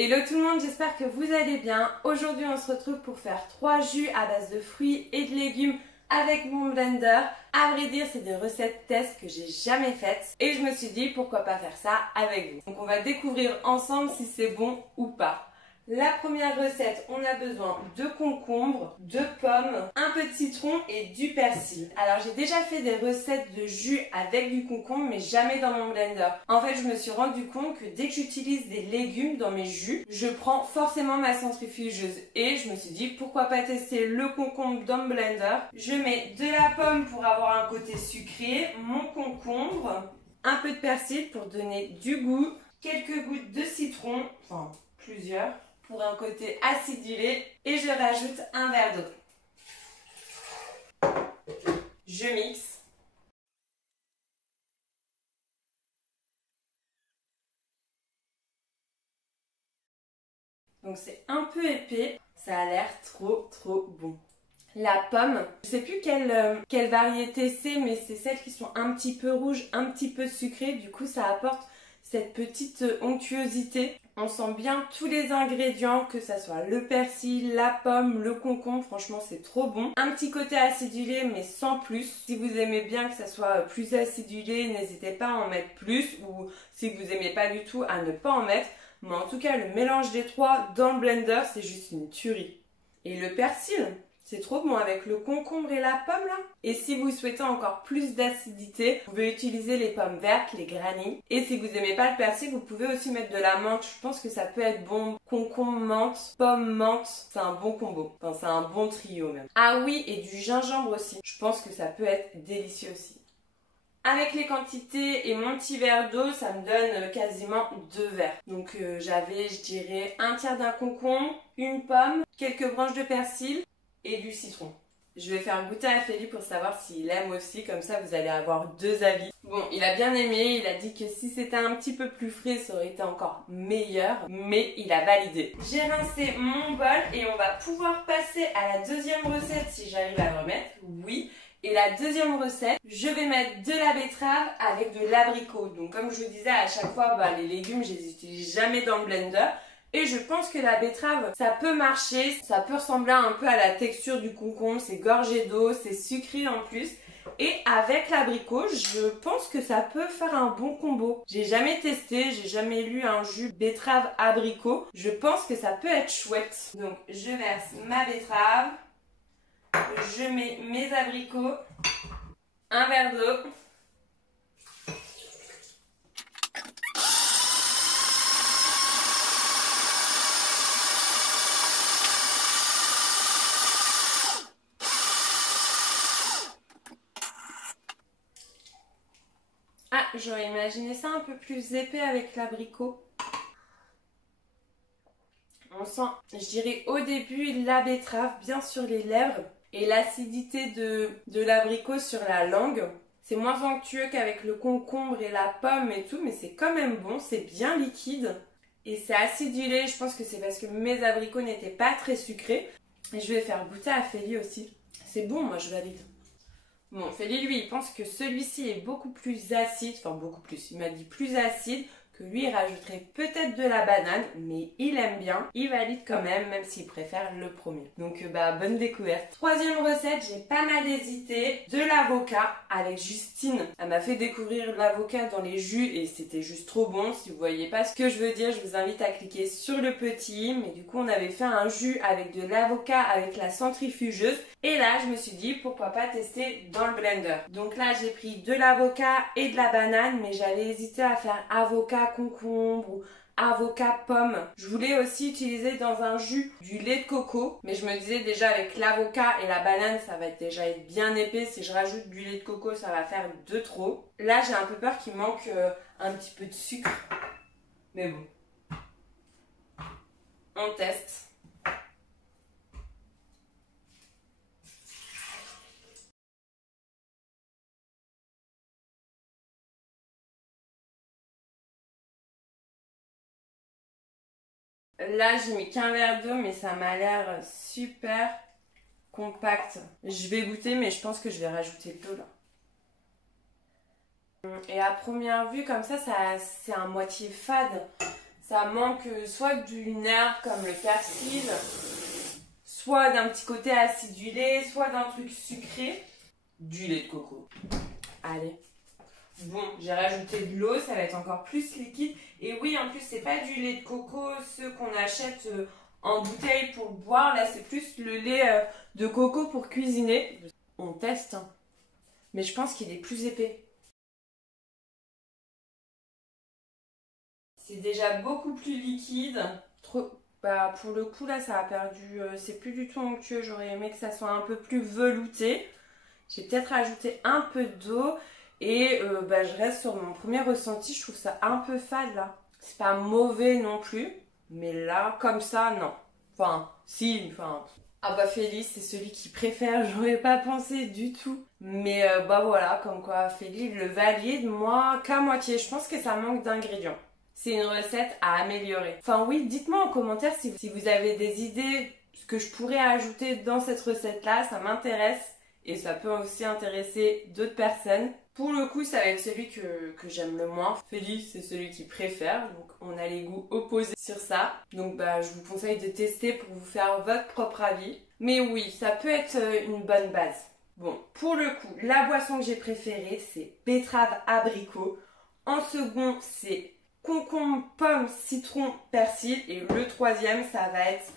Hello tout le monde, j'espère que vous allez bien. Aujourd'hui on se retrouve pour faire 3 jus à base de fruits et de légumes avec mon blender. À vrai dire, c'est des recettes test que j'ai jamais faites et je me suis dit pourquoi pas faire ça avec vous. Donc on va découvrir ensemble si c'est bon ou pas. La première recette, on a besoin de concombres, de pommes, un peu de citron et du persil. Alors j'ai déjà fait des recettes de jus avec du concombre mais jamais dans mon blender. En fait je me suis rendu compte que dès que j'utilise des légumes dans mes jus, je prends forcément ma centrifugeuse. Et je me suis dit pourquoi pas tester le concombre dans le blender. Je mets de la pomme pour avoir un côté sucré, mon concombre, un peu de persil pour donner du goût, quelques gouttes de citron, enfin plusieurs, pour un côté acidulé et je rajoute un verre d'eau. Je mixe. Donc c'est un peu épais, ça a l'air trop bon. La pomme, je sais plus quelle variété c'est, mais c'est celles qui sont un petit peu rouges, un petit peu sucrées, du coup ça apporte cette petite onctuosité. On sent bien tous les ingrédients, que ça soit le persil, la pomme, le concombre, franchement c'est trop bon. Un petit côté acidulé mais sans plus. Si vous aimez bien que ça soit plus acidulé, n'hésitez pas à en mettre plus, ou si vous aimez pas du tout, à ne pas en mettre. Mais en tout cas le mélange des trois dans le blender c'est juste une tuerie. Et le persil, c'est trop bon avec le concombre et la pomme là. Et si vous souhaitez encore plus d'acidité, vous pouvez utiliser les pommes vertes, les granny. Et si vous n'aimez pas le persil, vous pouvez aussi mettre de la menthe. Je pense que ça peut être bon. Concombre, menthe, pomme, menthe, c'est un bon combo. Enfin, c'est un bon trio même. Ah oui, et du gingembre aussi. Je pense que ça peut être délicieux aussi. Avec les quantités et mon petit verre d'eau, ça me donne quasiment 2 verres. Donc j'avais, je dirais, un tiers d'un concombre, une pomme, quelques branches de persil et du citron. Je vais faire goûter à Feli pour savoir s'il aime aussi, comme ça vous allez avoir 2 avis. Bon, il a bien aimé, il a dit que si c'était un petit peu plus frais, ça aurait été encore meilleur, mais il a validé. J'ai rincé mon bol et on va pouvoir passer à la deuxième recette si j'arrive à le remettre, oui. Et la deuxième recette, je vais mettre de la betterave avec de l'abricot. Donc comme je vous disais, à chaque fois, les légumes, je les utilise jamais dans le blender. Et je pense que la betterave, ça peut marcher, ça peut ressembler un peu à la texture du concombre, c'est gorgé d'eau, c'est sucré en plus. Et avec l'abricot, je pense que ça peut faire un bon combo. J'ai jamais testé, j'ai jamais lu un jus betterave abricot. Je pense que ça peut être chouette. Donc je verse ma betterave, je mets mes abricots, un verre d'eau. Ah, j'aurais imaginé ça un peu plus épais avec l'abricot. On sent, je dirais au début, la betterave bien sur les lèvres et l'acidité de l'abricot sur la langue. C'est moins onctueux qu'avec le concombre et la pomme et tout, mais c'est quand même bon, c'est bien liquide. Et c'est acidulé, je pense que c'est parce que mes abricots n'étaient pas très sucrés. Et je vais faire goûter à Feli aussi. C'est bon, moi je valide. Bon, Feli, lui, il pense que celui-ci est beaucoup plus acide, enfin beaucoup plus, il m'a dit plus acide, que lui, il rajouterait peut-être de la banane, mais il aime bien, il valide quand même s'il préfère le premier. Donc, bonne découverte. Troisième recette, j'ai pas mal hésité, de l'avocat avec Justine. Elle m'a fait découvrir l'avocat dans les jus et c'était juste trop bon. Si vous voyez pas ce que je veux dire, je vous invite à cliquer sur le petit. Mais du coup, on avait fait un jus avec de l'avocat avec la centrifugeuse. Et là, je me suis dit, pourquoi pas tester dans le blender. Donc là, j'ai pris de l'avocat et de la banane, mais j'avais hésité à faire avocat concombre ou avocat pomme. Je voulais aussi utiliser dans un jus du lait de coco, mais je me disais déjà avec l'avocat et la banane, ça va déjà être bien épais. Si je rajoute du lait de coco, ça va faire de trop. Là, j'ai un peu peur qu'il manque un petit peu de sucre. Mais bon. On teste. Là, j'ai mis qu'un verre d'eau, mais ça m'a l'air super compact. Je vais goûter, mais je pense que je vais rajouter de l'eau là. Et à première vue, comme ça c'est à moitié fade. Ça manque soit d'une herbe comme le persil, soit d'un petit côté acidulé, soit d'un truc sucré. Du lait de coco. Allez. Bon, j'ai rajouté de l'eau, ça va être encore plus liquide. Et oui, en plus, c'est pas du lait de coco, ceux qu'on achète en bouteille pour boire. Là, c'est plus le lait de coco pour cuisiner. On teste, hein. Mais je pense qu'il est plus épais. C'est déjà beaucoup plus liquide. Bah, pour le coup, là, ça a perdu. C'est plus du tout onctueux. J'aurais aimé que ça soit un peu plus velouté. J'ai peut-être rajouté un peu d'eau. Et bah, je reste sur mon premier ressenti. Je trouve ça un peu fade là. C'est pas mauvais non plus. Mais là, comme ça, non. Enfin, si, enfin. Ah bah Félix, c'est celui qui préfère, j'aurais pas pensé du tout. Mais bah voilà, comme quoi Félix le valide, moi qu'à moitié. Je pense que ça manque d'ingrédients. C'est une recette à améliorer. Enfin oui, dites-moi en commentaire si vous avez des idées, ce que je pourrais ajouter dans cette recette-là, ça m'intéresse. Et ça peut aussi intéresser d'autres personnes. Pour le coup, ça va être celui que j'aime le moins. Félix, c'est celui qui préfère. Donc, on a les goûts opposés sur ça. Donc, bah, je vous conseille de tester pour vous faire votre propre avis. Mais oui, ça peut être une bonne base. Bon, pour le coup, la boisson que j'ai préférée, c'est betterave abricot. En second, c'est concombre, pomme, citron, persil. Et le troisième, ça va être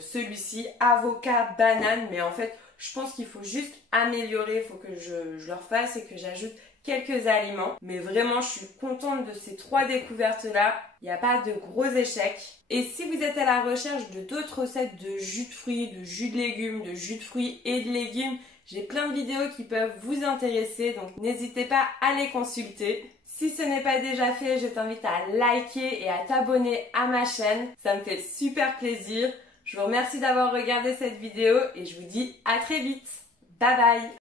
celui-ci, avocat, banane. Mais en fait, je pense qu'il faut juste améliorer, il faut que je le refasse et que j'ajoute quelques aliments. Mais vraiment, je suis contente de ces 3 découvertes-là. Il n'y a pas de gros échecs. Et si vous êtes à la recherche de d'autres recettes de jus de fruits, de jus de légumes, de jus de fruits et de légumes, j'ai plein de vidéos qui peuvent vous intéresser. Donc n'hésitez pas à les consulter. Si ce n'est pas déjà fait, je t'invite à liker et à t'abonner à ma chaîne. Ça me fait super plaisir. Je vous remercie d'avoir regardé cette vidéo et je vous dis à très vite. Bye bye!